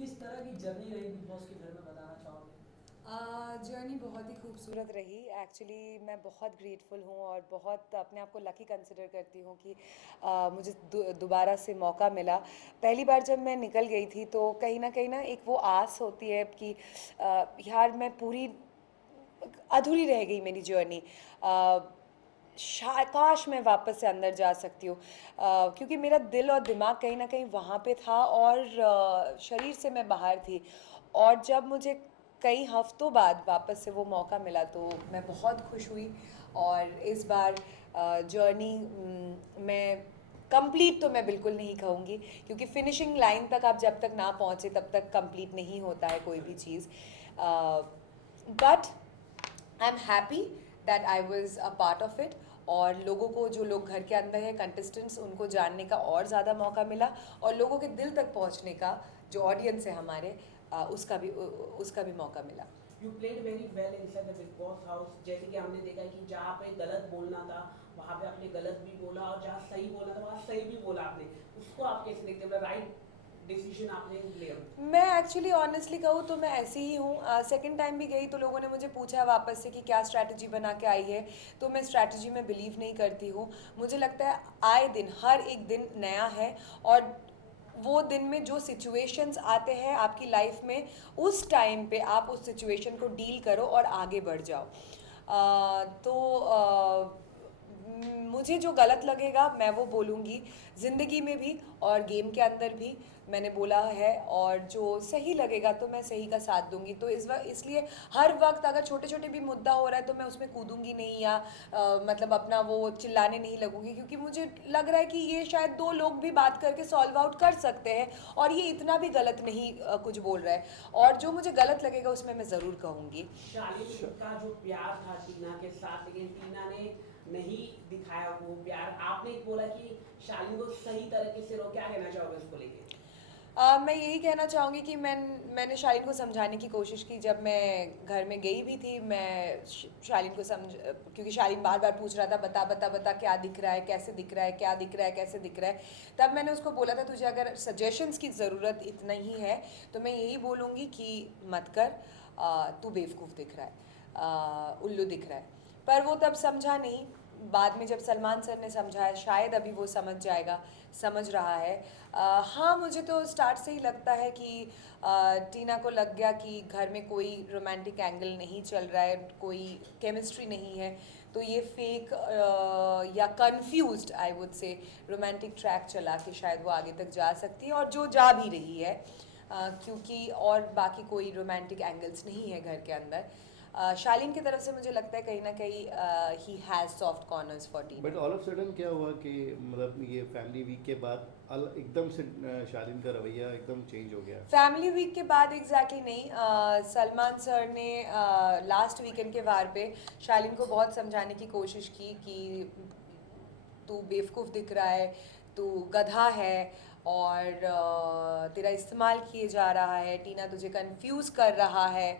किस तरह की जर्नी रही बिग बॉस के घर में, बताना चाहोगे? जर्नी बहुत ही खूबसूरत रही। एक्चुअली मैं बहुत ग्रेटफुल हूँ और बहुत अपने आप को लकी कंसिडर करती हूँ कि मुझे दोबारा से मौका मिला। पहली बार जब मैं निकल गई थी तो कहीं ना एक वो आस होती है कि यार मैं पूरी अधूरी रह गई मेरी जर्नी। काश मैं वापस से अंदर जा सकती हूँ, क्योंकि मेरा दिल और दिमाग कहीं ना कहीं वहाँ पे था और शरीर से मैं बाहर थी। और जब मुझे कई हफ्तों बाद वापस से वो मौका मिला तो मैं बहुत खुश हुई। और इस बार जर्नी मैं कंप्लीट तो मैं बिल्कुल नहीं कहूँगी, क्योंकि फिनिशिंग लाइन तक आप जब तक ना पहुँचे तब तक कंप्लीट नहीं होता है कोई भी चीज़। But I am happy that I was a part of it. और लोगों को, जो लोग घर के अंदर है कंटेस्टेंट्स, उनको जानने का और ज़्यादा मौका मिला। और लोगों के दिल तक पहुंचने का, जो ऑडियंस है हमारे, उसका भी मौका मिला। You played very well inside the big boss house. जैसे कि हमने देखा है कि जहाँ पे गलत बोलना था वहाँ पे आपने गलत भी बोला, और जहाँ सही बोलना था वहाँ सही भी बोला आपने। उसको आप कैसे देखते हैं? राइट डिसीजन आपने लिया। मैं एक्चुअली ऑनेस्टली कहूँ तो मैं ऐसी ही हूँ। सेकंड टाइम भी गई तो लोगों ने मुझे पूछा वापस से कि क्या स्ट्रैटेजी बना के आई है, तो मैं स्ट्रैटेजी में बिलीव नहीं करती हूँ। मुझे लगता है आए दिन, हर एक दिन नया है। और वो दिन में जो सिचुएशंस आते हैं आपकी लाइफ में, उस टाइम पे आप उस सिचुएशन को डील करो और आगे बढ़ जाओ। मुझे जो गलत लगेगा मैं वो बोलूँगी, ज़िंदगी में भी और गेम के अंदर भी मैंने बोला है। और जो सही लगेगा तो मैं सही का साथ दूंगी। तो इसलिए हर वक्त अगर छोटे छोटे भी मुद्दा हो रहा है तो मैं उसमें कूदूंगी नहीं, या मतलब अपना वो चिल्लाने नहीं लगूंगी, क्योंकि मुझे लग रहा है कि ये शायद दो लोग भी बात करके सॉल्व आउट कर सकते हैं और ये इतना भी गलत नहीं कुछ बोल रहा है। और जो मुझे गलत लगेगा उसमें मैं ज़रूर कहूँगी। शालीन का जो प्यार था टीना के साथ, लेकिन टीना ने नहीं दिखाया वो प्यार। आपने बोला कि शालीन को सही तरीके से रो, क्या कहना चाहोगे उसको लेके? मैं यही कहना चाहूँगी कि मैंने शालीन को समझाने की कोशिश की। जब मैं घर में गई भी थी, मैं शालीन को क्योंकि शालीन बार बार पूछ रहा था बता बता बता क्या दिख रहा है, कैसे दिख रहा है, क्या दिख रहा है, कैसे दिख रहा है। तब मैंने उसको बोला था तुझे अगर सजेशंस की ज़रूरत इतना ही है तो मैं यही बोलूँगी कि मत कर। तू बेवकूफ़ दिख रहा है, उल्लू दिख रहा है। पर वो तब समझा नहीं। बाद में जब सलमान सर ने समझाया, शायद अभी वो समझ जाएगा, समझ रहा है। हाँ, मुझे तो स्टार्ट से ही लगता है कि टीना को लग गया कि घर में कोई रोमांटिक एंगल नहीं चल रहा है, कोई केमिस्ट्री नहीं है। तो ये फेक या कंफ्यूज्ड, आई वुड से, रोमांटिक ट्रैक चला के शायद वो आगे तक जा सकती है, और जो जा भी रही है। क्योंकि और बाकी कोई रोमांटिक एंगल्स नहीं है घर के अंदर। शालीन की तरफ से मुझे लगता है कहीं ना कहीं he has soft corners for but Tina. All of sudden क्या हुआ कि मतलब ये फैमिली वीक के बाद एकदम से शालीन का रवैया एकदम चेंज हो गया? फैमिली वीक के बाद एग्जैक्टली नहीं। सलमान सर ने लास्ट वीकेंड के वार पे शालीन को बहुत समझाने की कोशिश की कि तू बेवकूफ़ दिख रहा है, तू गधा है, और तेरा इस्तेमाल किए जा रहा है, टीना तुझे कंफ्यूज कर रहा है,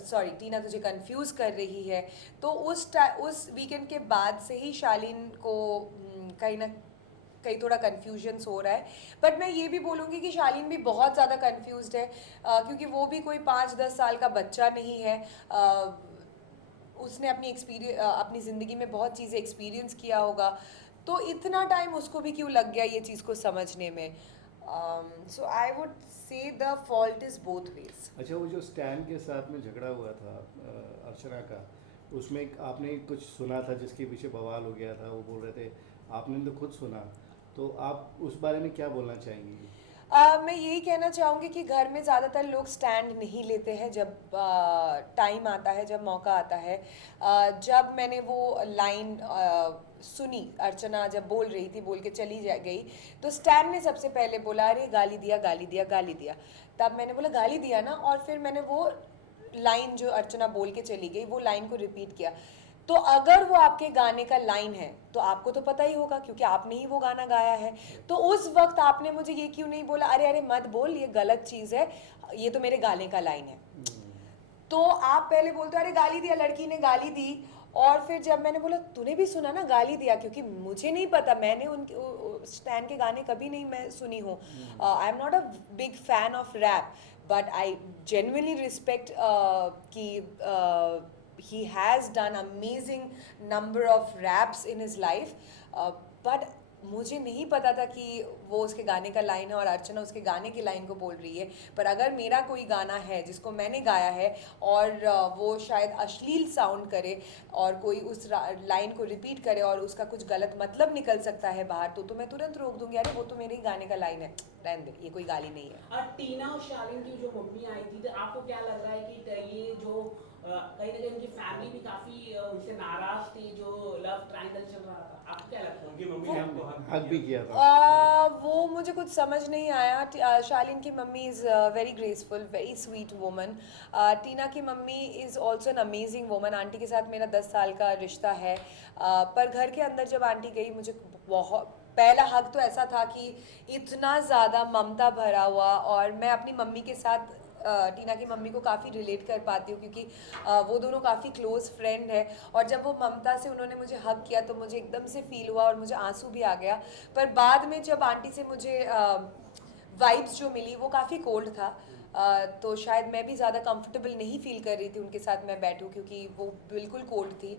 सॉरी, टीना तुझे कंफ्यूज कर रही है। तो उस वीकेंड के बाद से ही शालीन को कहीं ना कहीं थोड़ा कन्फ्यूजन्स हो रहा है। बट मैं ये भी बोलूँगी कि शालीन भी बहुत ज़्यादा कन्फ्यूज्ड है, क्योंकि वो भी कोई 5-10 साल का बच्चा नहीं है। उसने अपनी ज़िंदगी में बहुत चीज़ें एक्सपीरियंस किया होगा। तो इतना टाइम उसको भी क्यों लग गया ये चीज़ को समझने में? So I would say the fault is both ways. अच्छा, वो जो स्टैन के साथ में झगड़ा हुआ था अर्चना का, उसमें आपने कुछ सुना था जिसके पीछे बवाल हो गया था, वो बोल रहे थे, आपने तो खुद सुना, तो आप उस बारे में क्या बोलना चाहेंगी? मैं यही कहना चाहूँगी कि घर में ज़्यादातर लोग स्टैंड नहीं लेते हैं जब टाइम आता है, जब मौका आता है। जब मैंने वो लाइन सुनी, अर्चना जब बोल रही थी, बोल के चली जा गई, तो स्टैंड ने सबसे पहले बोला अरे गाली दिया, गाली दिया, गाली दिया। तब मैंने बोला गाली दिया ना, और फिर मैंने वो लाइन जो अर्चना बोल के चली गई वो लाइन को रिपीट किया। तो अगर वो आपके गाने का लाइन है तो आपको तो पता ही होगा, क्योंकि आपने ही वो गाना गाया है। तो उस वक्त आपने मुझे ये क्यों नहीं बोला अरे अरे मत बोल, ये गलत चीज़ है, ये तो मेरे गाने का लाइन है। तो आप पहले बोलते हो अरे गाली दिया, लड़की ने गाली दी, और फिर जब मैंने बोला तूने भी सुना ना, गाली दिया, क्योंकि मुझे नहीं पता, मैंने उनके स्टैन के गाने कभी नहीं मैं सुनी हूँ. I am not a big fan of rap, but I genuinely respect कि he has done amazing number of raps in his life, but मुझे नहीं पता था कि वो उसके गाने का लाइन है और अर्चना उसके गाने की लाइन को बोल रही है. पर अगर मेरा कोई गाना है जिसको मैंने गाया है और वो शायद अश्लील साउंड करे और कोई उस लाइन को रिपीट करे और उसका कुछ गलत मतलब निकल सकता है बाहर, तो मैं तुरंत रोक दूंगी, अरे वो तो मेरे ही गाने का लाइन है, रहने दे, ये कोई गाली नहीं है. और टीना और शालीन की जो मम्मी आई थी, तो आपको क्या लग रहा है कि ये जो कहीं ना कहीं उनकी फैमिली भी काफी उनसे नाराज थी, जो लव ट्रायंगल चल रहा था, आपको क्या लगता है? उनकी मम्मी ने आपको हक भी किया था. वो मुझे कुछ समझ नहीं आया. शालीन की mummy is very graceful, very sweet woman. Tina की mummy is also an amazing woman. Aunty के साथ मेरा 10 साल का रिश्ता है. पर घर के अंदर जब आंटी गई, मुझे बहुत पहला हक तो ऐसा था कि इतना ज़्यादा ममता भरा हुआ, और मैं अपनी मम्मी के साथ टीना की मम्मी को काफ़ी रिलेट कर पाती हूँ, क्योंकि वो दोनों काफ़ी क्लोज फ्रेंड है. और जब वो ममता से उन्होंने मुझे हक किया तो मुझे एकदम से फील हुआ और मुझे आंसू भी आ गया. पर बाद में जब आंटी से मुझे वाइब्स जो मिली वो काफ़ी कोल्ड था. तो शायद मैं भी ज़्यादा कंफर्टेबल नहीं फील कर रही थी उनके साथ मैं बैठूं, क्योंकि वो बिल्कुल कोल्ड थी.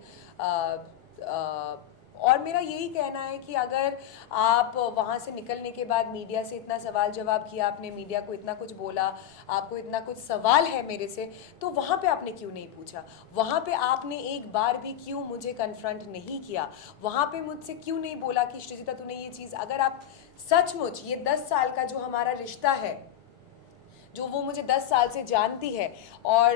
और मेरा यही कहना है कि अगर आप वहाँ से निकलने के बाद मीडिया से इतना सवाल जवाब किया, आपने मीडिया को इतना कुछ बोला, आपको इतना कुछ सवाल है मेरे से, तो वहाँ पे आपने क्यों नहीं पूछा? वहाँ पे आपने एक बार भी क्यों मुझे कन्फ्रंट नहीं किया? वहाँ पे मुझसे क्यों नहीं बोला कि श्रीजिता तूने ये चीज़, अगर आप सचमुच ये 10 साल का जो हमारा रिश्ता है, जो वो मुझे 10 साल से जानती है, और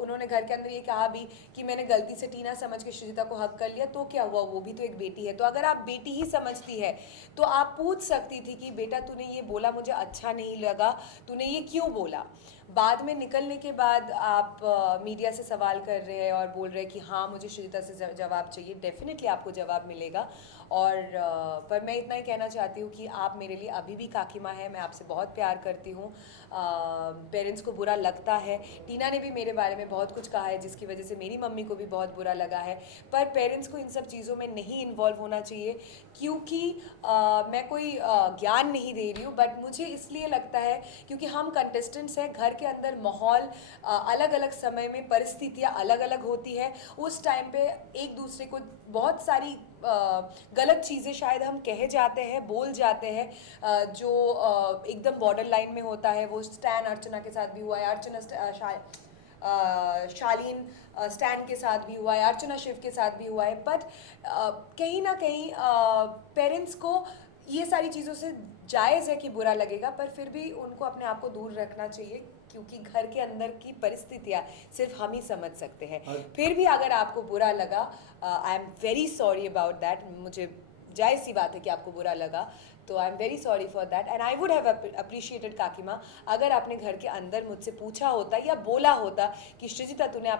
उन्होंने घर के अंदर ये कहा भी कि मैंने गलती से टीना समझ के श्रीजिता को हक कर लिया, तो क्या हुआ, वो भी तो एक बेटी है. तो अगर आप बेटी ही समझती है तो आप पूछ सकती थी कि बेटा तूने ये बोला मुझे अच्छा नहीं लगा, तूने ये क्यों बोला. बाद में निकलने के बाद आप मीडिया से सवाल कर रहे हैं और बोल रहे हैं कि हाँ मुझे श्रीजिता से जवाब चाहिए. डेफिनेटली आपको जवाब मिलेगा. और पर मैं इतना ही कहना चाहती हूँ कि आप मेरे लिए अभी भी काकी माँ है. मैं आपसे बहुत प्यार करती हूँ. पेरेंट्स को बुरा लगता है. टीना ने भी मेरे बारे में बहुत कुछ कहा है जिसकी वजह से मेरी मम्मी को भी बहुत बुरा लगा है. पर पेरेंट्स को इन सब चीज़ों में नहीं इन्वॉल्व होना चाहिए, क्योंकि मैं कोई ज्ञान नहीं दे रही हूँ, बट मुझे इसलिए लगता है क्योंकि हम कंटेस्टेंट्स हैं. घर के अंदर माहौल अलग अलग समय में परिस्थितियाँ अलग अलग होती है. उस टाइम पे एक दूसरे को बहुत सारी गलत चीज़ें शायद हम कहे जाते हैं, बोल जाते हैं, जो एकदम बॉर्डर लाइन में होता है. वो स्टैन अर्चना के साथ भी हुआ है, अर्चना शालीन स्टैन के साथ भी हुआ है, अर्चना शिव के साथ भी हुआ है. बट कहीं ना कहीं पेरेंट्स को ये सारी चीज़ों से जायज़ है कि बुरा लगेगा, पर फिर भी उनको अपने आप को दूर रखना चाहिए, क्योंकि घर के अंदर की परिस्थितियाँ सिर्फ हम ही समझ सकते हैं. फिर भी अगर आपको बुरा लगा, I am very sorry about that. मुझे जायज़ सी बात है कि आपको बुरा लगा, तो I am very sorry for that. And I would have appreciated काकी माँ अगर आपने घर के अंदर मुझसे पूछा होता या बोला होता कि श्रीजिता तूने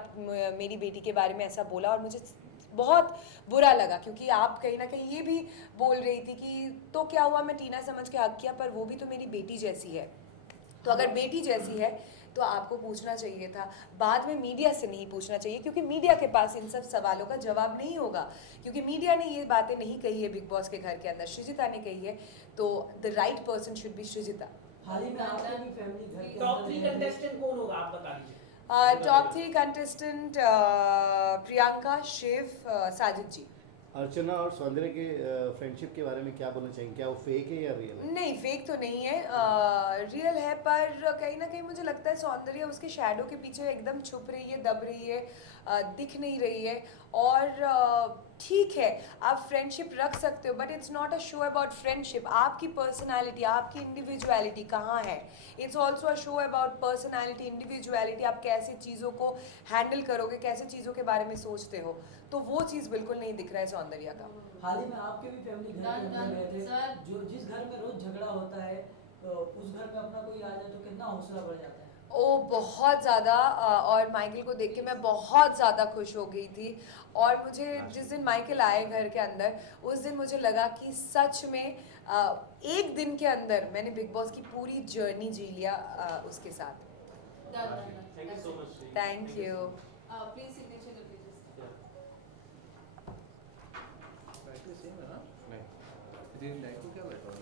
मेरी बेटी के बारे में ऐसा बोला और मुझे बहुत बुरा लगा, क्योंकि आप कहीं ना कहीं ये भी बोल रही थी कि तो क्या हुआ, मैं टीना समझ के हक किया, पर वो भी तो मेरी बेटी जैसी है. तो अगर बेटी जैसी है तो आपको पूछना चाहिए था. बाद में मीडिया से नहीं पूछना चाहिए, क्योंकि मीडिया के पास इन सब सवालों का जवाब नहीं होगा, क्योंकि मीडिया ने ये बातें नहीं कही है बिग बॉस के घर के अंदर, श्रीजिता ने कही है. तो the right person should be Srijita. हाल ही में आपकी भी फैमिली घर के टॉप अंदर 3 है। कंटेस्टेंट कौन होगा, आप बता दीजिए. टॉप 3 कंटेस्टेंट प्रियंका, शिव, साजिद जी. अर्चना और सौंदर्य के फ्रेंडशिप के बारे में क्या बोलना चाहेंगे? क्या वो फेक है या रियल है? नहीं, फेक तो नहीं है, रियल है. पर कहीं ना कहीं मुझे लगता है सौंदर्य उसके शैडो के पीछे एकदम छुप रही है, दब रही है, दिख नहीं रही है. और ठीक है, आप फ्रेंडशिप रख सकते हो, but it's not a show about friendship. आपकी पर्सनालिटी, आपकी इंडिविजुअलिटी कहाँ है? It's also a show about personality, individuality. आप कैसे चीज़ों को हैंडल करोगे, कैसे चीज़ों के बारे में सोचते हो, तो वो चीज़ बिल्कुल नहीं दिख रहा है सौंदर्य का. हाल ही में आपके भी फैमिली घर के अंदर गए थे, जो जिस घर में रोज झगड़ा होता है, उस घर में अपना कोई आ जाए तो कितना हौसला बढ़ जाता है. ओ बहुत ज़्यादा. और माइकल को देख के मैं बहुत ज़्यादा खुश हो गई थी. और मुझे जिस दिन माइकल आए घर के अंदर, उस दिन मुझे लगा कि सच में एक दिन के अंदर मैंने बिग बॉस की पूरी जर्नी जी लिया उसके साथ. Thank you so much. Thank you. Please signature the pages. Yeah. दिन लाइफ को क्या बैठा